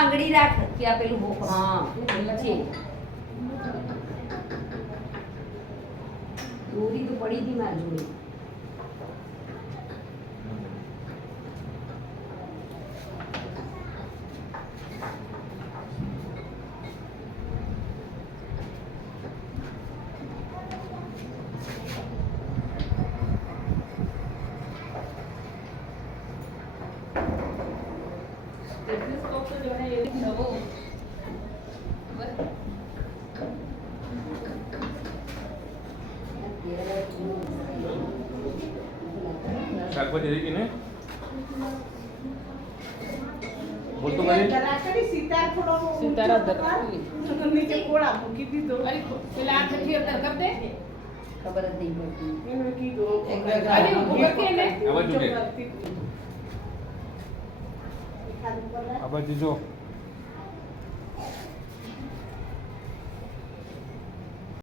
આંગળી રાખ કે પેલું હા છે દોરી તો પડી હતી મારી જોડે શાકભાજી રહી ને બોલ તો ભાઈ સીતારા દરકારી નીચે કોળા મૂકી દીધો પેલા આ કઠી અંદર કર દે ખબર જ નહીં પડતી એને કીધું અરે ઉભો કે ને આ બાજુ જો